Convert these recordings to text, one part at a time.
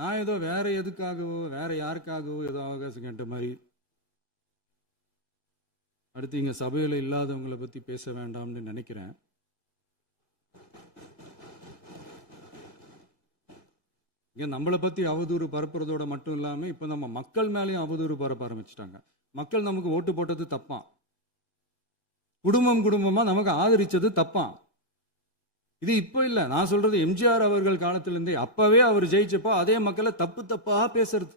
நான் ஏதோ வேற எதுக்காகவோ வேற யாருக்காகவோ ஏதோ அவகாசம் கேட்ட மாதிரி. அடுத்து இங்க சபையில இல்லாதவங்களை பத்தி பேச வேண்டாம்னு நினைக்கிறேன். இங்க நம்மளை பத்தி அவதூறு பரப்புறதோட மட்டும் இல்லாம இப்ப நம்ம மக்கள் மேலேயும் அவதூறு பரப்ப ஆரம்பிச்சிட்டாங்க. மக்கள் நமக்கு ஓட்டு போட்டது தப்பான், குடும்பம் குடும்பமா நமக்கு ஆதரிச்சது தப்பான். இது இப்ப இல்ல, நான் சொல்றது எம்ஜிஆர் அவர்கள் காலத்திலிருந்தே. அப்பவே அவர் ஜெயிச்சப்போ அதே மக்களை தப்பு தப்பா பேசுறது.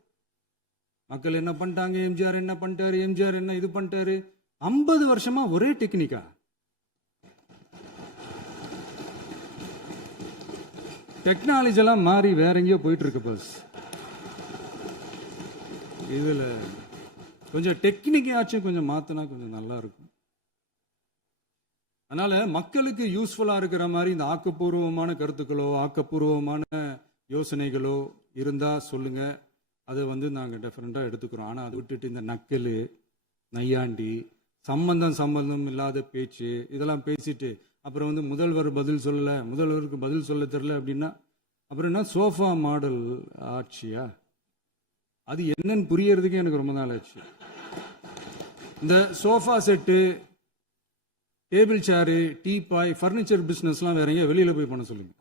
மக்கள் என்ன பண்ணிட்டாங்க, எம்ஜிஆர் என்ன பண்ணிட்டாரு, எம்ஜிஆர் என்ன இது பண்ணிட்டாரு. 50 வருஷமா ஒரே டெக்னிக்கா. டெக்னாலஜி எல்லாம் மாறி வேற எங்கேயோ போயிட்டு இருக்கு பஸ். இதுல கொஞ்சம் டெக்னிக்காச்சும் கொஞ்சம் மாத்தினா கொஞ்சம் நல்லா இருக்கும். அதனால மக்களுக்கு யூஸ்ஃபுல்லா இருக்கிற மாதிரி இந்த ஆக்கப்பூர்வமான கருத்துக்களோ ஆக்கப்பூர்வமான யோசனைகளோ இருந்தா சொல்லுங்க. அதை நாங்க டெஃபரெண்டா எடுத்துக்கிறோம். ஆனா அதை விட்டுட்டு இந்த நக்கல் நையாண்டி சம்பந்தம் இல்லாத பேச்சு இதெல்லாம் பேசிட்டு அப்புறம் முதல்வர் பதில் சொல்லல, முதல்வருக்கு பதில் சொல்ல தெரியல அப்படின்னா அப்புறம் என்ன சோஃபா மாடல் ஆட்சியா? அது என்னன்னு புரியறதுக்கே எனக்கு ரொம்ப நாள் ஆச்சு. இந்த sofa set, table chair, teapoy, furniture பிசினஸ்லாம் வேற எங்க வெளியில போய் பண்ண சொல்லுங்க.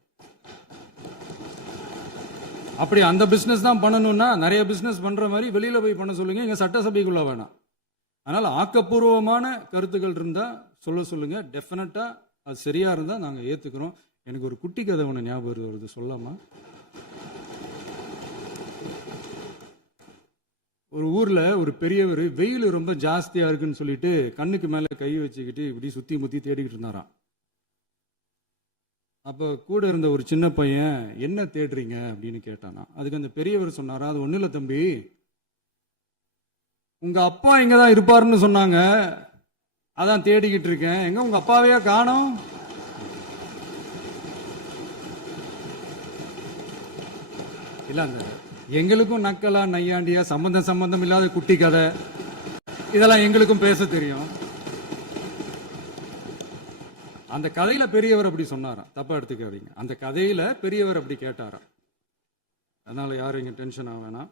அப்படி அந்த பிசினஸ் தான் பண்ணணும்னா நிறைய பிசினஸ் பண்ற மாதிரி வெளியில போய் பண்ண சொல்லுங்க. இங்க சட்டசபைக்குள்ள வேணாம். அதனால ஆக்கப்பூர்வமான கருத்துக்கள் இருந்தா சொல்லுங்க. டெஃபினட்டா அது சரியா இருந்தா நாங்க ஏத்துக்கிறோம். எனக்கு ஒரு குட்டி கதை ஒன்று ஞாபகம் வருது, சொல்லாமா? ஒரு ஊர்ல ஒரு பெரியவர் வெயில் ரொம்ப ஜாஸ்தியா இருக்குன்னு சொல்லிட்டு கண்ணுக்கு மேல கை வச்சுக்கிட்டு இப்படி சுத்தி முத்தி தேடிக்கிட்டு இருந்தாராம். அப்ப கூட இருந்த ஒரு சின்ன பையன் என்ன தேடுறீங்க அப்படின்னு கேட்டானா. அதுக்கு அந்த பெரியவர் சொன்னாரா, அது ஒண்ணு இல்ல தம்பி, உங்க அப்பா இங்கதான் இருப்பாருன்னு சொன்னாங்க, அதான் தேடிக்கிட்டு இருக்கேன். எங்க உங்க அப்பாவையா காணோம்? இல்ல அந்த எங்களுக்கும் நக்கலா நையாண்டியா சம்பந்தம் இல்லாத குட்டி கதை இதெல்லாம் எங்களுக்கும் பேச தெரியும். அந்த கதையில பெரியவர் அப்படி சொன்னாராம், தப்பா எடுத்துக்காதீங்க. அந்த கதையில பெரியவர் அப்படி கேட்டாராம். அதனால யாரும் இங்க டென்ஷன் ஆக வேணாம்.